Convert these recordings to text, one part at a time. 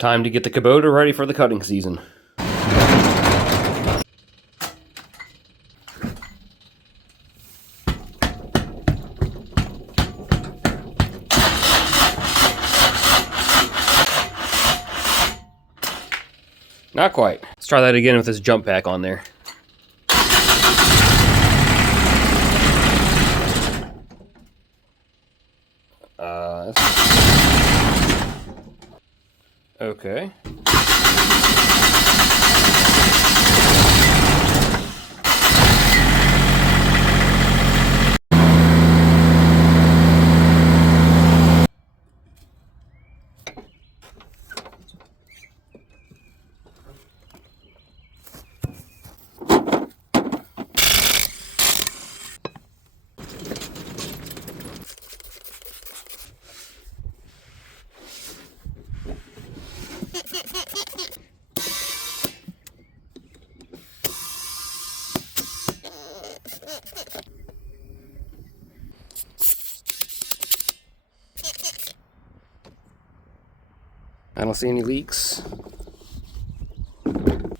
Time to get the Kubota ready for the cutting season. Not quite. Let's try that again with this jump pack on there. Okay. I don't see any leaks.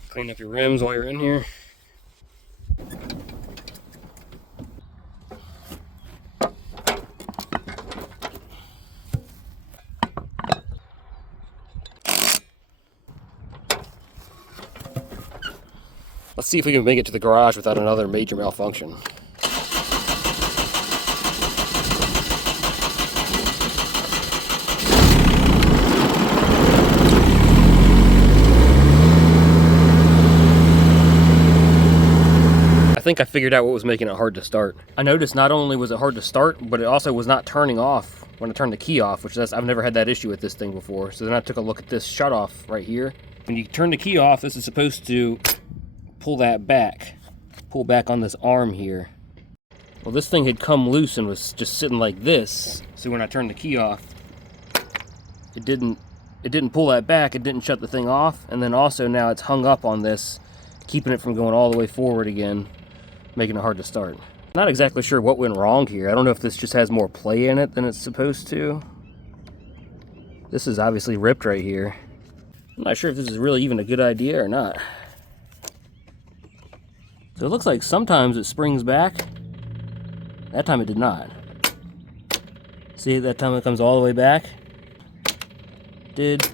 Clean up your rims while you're in here. Let's see if we can make it to the garage without another major malfunction. I think I figured out what was making it hard to start. I noticed not only was it hard to start, but it also was not turning off when I turned the key off, which I've never had that issue with this thing before. So then I took a look at this shut off right here. When you turn the key off, this is supposed to pull that back, pull back on this arm here. Well, this thing had come loose and was just sitting like this. So when I turned the key off, it didn't pull that back, it didn't shut the thing off, and then also now it's hung up on this, keeping it from going all the way forward again, making it hard to start. Not exactly sure what went wrong here. I don't know if this just has more play in it than it's supposed to. This is obviously ripped right here. I'm not sure if this is really even a good idea or not. So it looks like sometimes it springs back. That time it did not. See, that time it comes all the way back. Did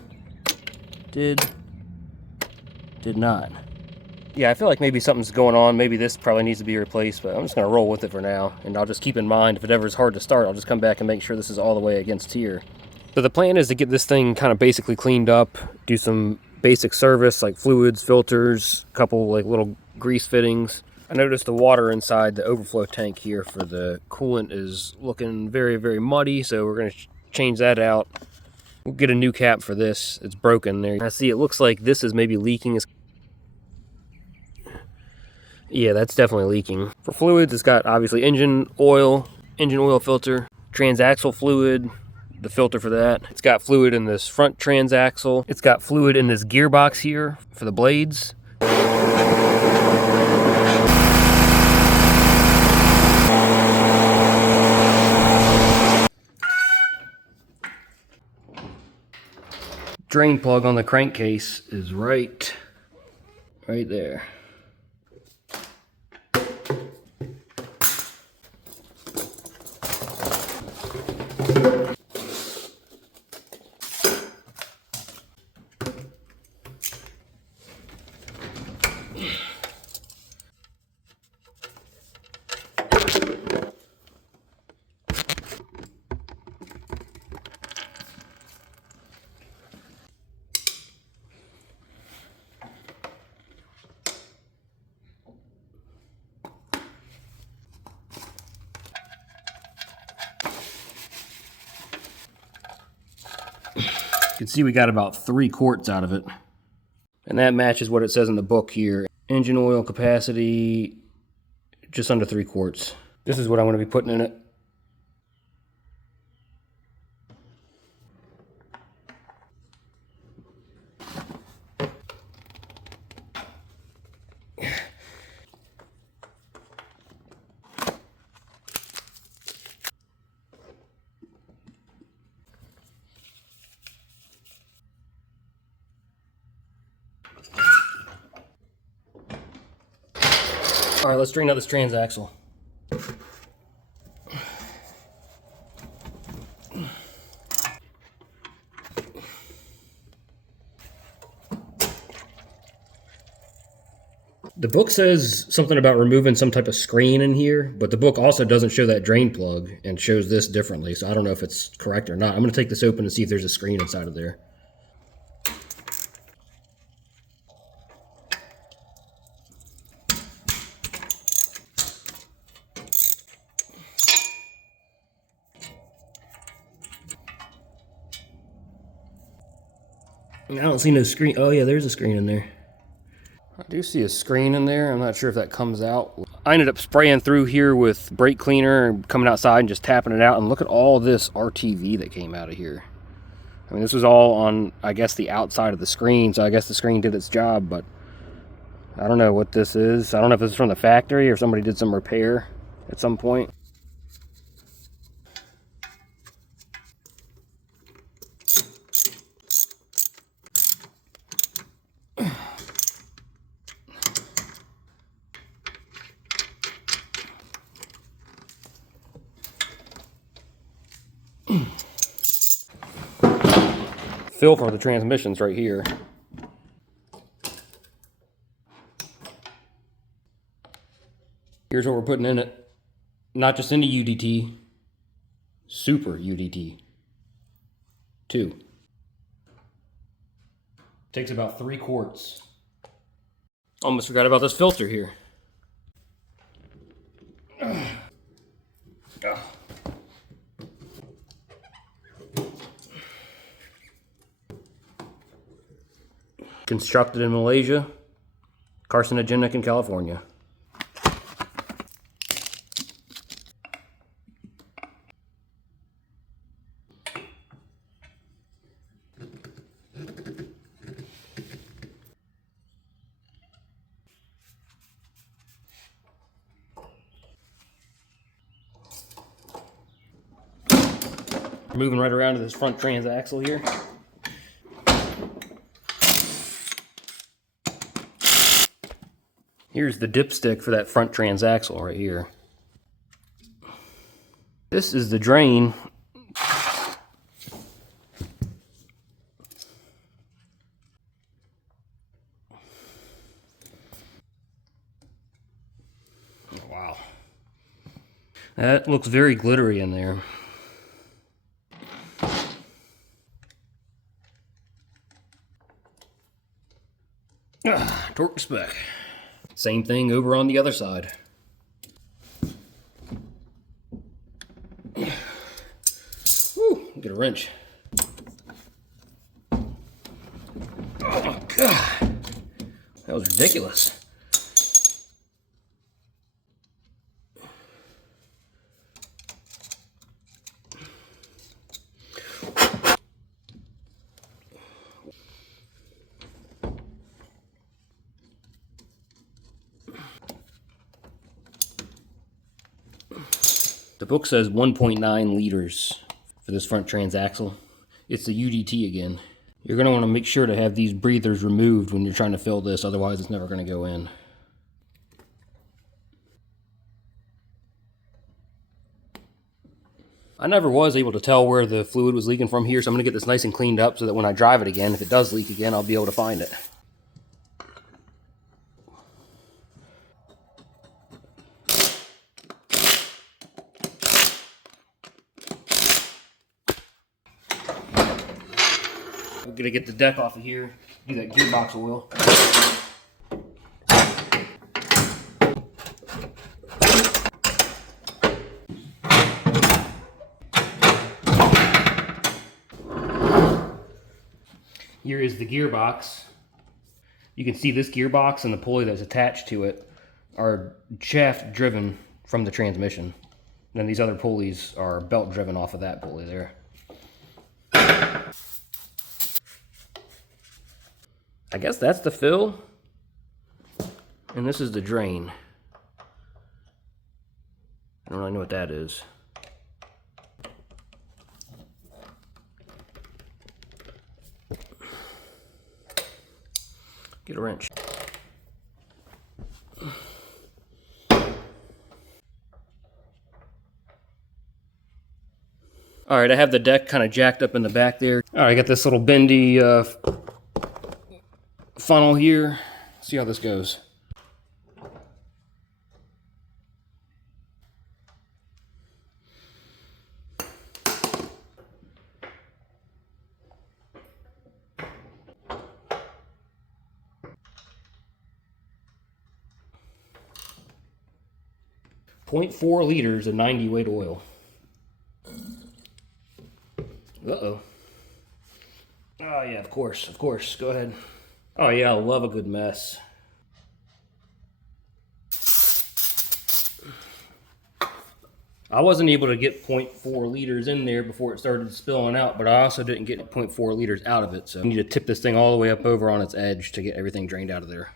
not. Yeah, I feel like maybe something's going on. Maybe this probably needs to be replaced, but I'm just gonna roll with it for now. And I'll just keep in mind, if it ever is hard to start, I'll just come back and make sure this is all the way against here. So the plan is to get this thing kind of basically cleaned up, do some basic service like fluids, filters, a couple like little grease fittings. I noticed the water inside the overflow tank here for the coolant is looking very, very muddy, so we're gonna change that out. We'll get a new cap for this. It's broken there. I see it looks like this is maybe leaking. Yeah, that's definitely leaking. For fluids, it's got obviously engine oil filter, transaxle fluid, the filter for that. It's got fluid in this front transaxle. It's got fluid in this gearbox here for the blades. Drain plug on the crankcase is right there. You can see we got about 3 quarts out of it. And that matches what it says in the book here. Engine oil capacity, just under 3 quarts. This is what I'm going to be putting in it. All right, let's straighten out this transaxle. The book says something about removing some type of screen in here, but the book also doesn't show that drain plug and shows this differently, so I don't know if it's correct or not. I'm going to take this open and see if there's a screen inside of there. I don't see no screen. Oh yeah, there's a screen in there. I do see a screen in there. I'm not sure if that comes out. I ended up spraying through here with brake cleaner and coming outside and just tapping it out. And look at all this RTV that came out of here. I mean, this was all on, I guess, the outside of the screen. So I guess the screen did its job, but I don't know what this is. I don't know if it's from the factory or somebody did some repair at some point. Fill for the transmissions right here. Here's what we're putting in it. Not just into UDT, super UDT 2. Takes about 3 quarts. Almost forgot about this filter here. Constructed in Malaysia, carcinogenic in California. Moving right around to this front transaxle here. Here's the dipstick for that front transaxle right here. This is the drain. Wow. That looks very glittery in there. Torque spec. Same thing over on the other side. Whew, get a wrench. Oh my God. That was ridiculous. The book says 1.9 liters for this front transaxle. It's the UDT again. You're going to want to make sure to have these breathers removed when you're trying to fill this, otherwise it's never going to go in. I never was able to tell where the fluid was leaking from here, so I'm going to get this nice and cleaned up so that when I drive it again, if it does leak again, I'll be able to find it. I'm gonna get the deck off of here, do that gearbox oil. Here is the gearbox. You can see this gearbox and the pulley that's attached to it are shaft driven from the transmission. And then these other pulleys are belt driven off of that pulley there. I guess that's the fill, and this is the drain. I don't really know what that is. Get a wrench. All right, I have the deck kind of jacked up in the back there. All right, I got this little bendy funnel here. See how this goes. .4 liters of 90 weight oil. Uh-oh. Oh yeah, of course, go ahead. Oh yeah, I love a good mess. I wasn't able to get 0.4 liters in there before it started spilling out, but I also didn't get 0.4 liters out of it, so I need to tip this thing all the way up over on its edge to get everything drained out of there.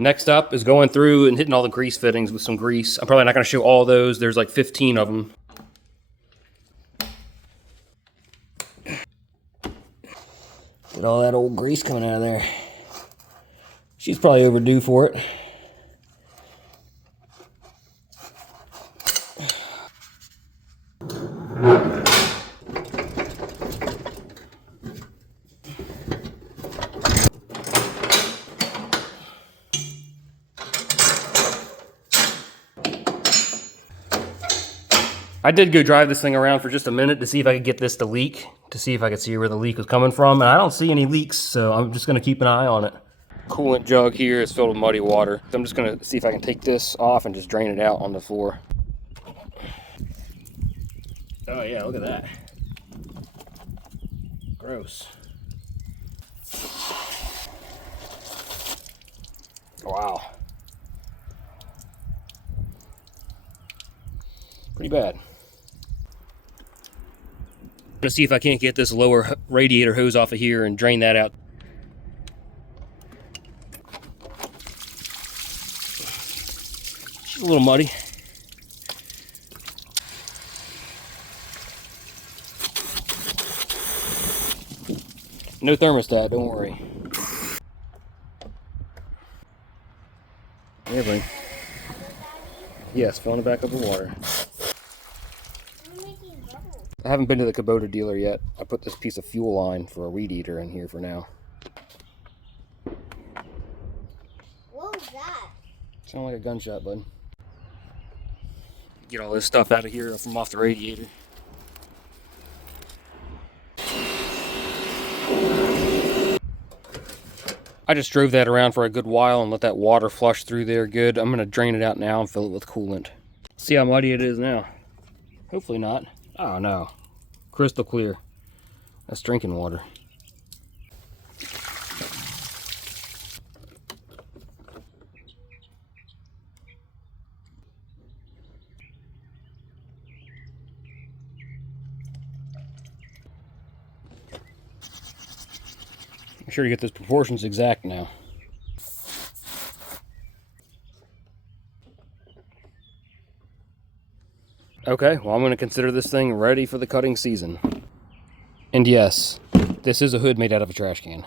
Next up is going through and hitting all the grease fittings with some grease. I'm probably not going to show all those. There's like 15 of them. Get all that old grease coming out of there. She's probably overdue for it. I did go drive this thing around for just a minute to see if I could get this to leak, to see if I could see where the leak was coming from, and I don't see any leaks, so I'm just going to keep an eye on it. Coolant jug here is filled with muddy water. So I'm just going to see if I can take this off and just drain it out on the floor. Oh yeah, look at that. Gross. Wow. Pretty bad. I'm gonna see if I can't get this lower radiator hose off of here and drain that out. It's a little muddy. No thermostat, don't worry. Yeah, buddy. Yes, filling it back up with water. I haven't been to the Kubota dealer yet. I put this piece of fuel line for a weed eater in here for now. What was that? Sounded like a gunshot, bud. Get all this stuff out of here from off the radiator. I just drove that around for a good while and let that water flush through there good. I'm going to drain it out now and fill it with coolant. See how muddy it is now. Hopefully not. Oh no. Crystal clear. That's drinking water. Make sure to get those proportions exact now. Okay, well I'm going to consider this thing ready for the cutting season. And yes, this is a hood made out of a trash can.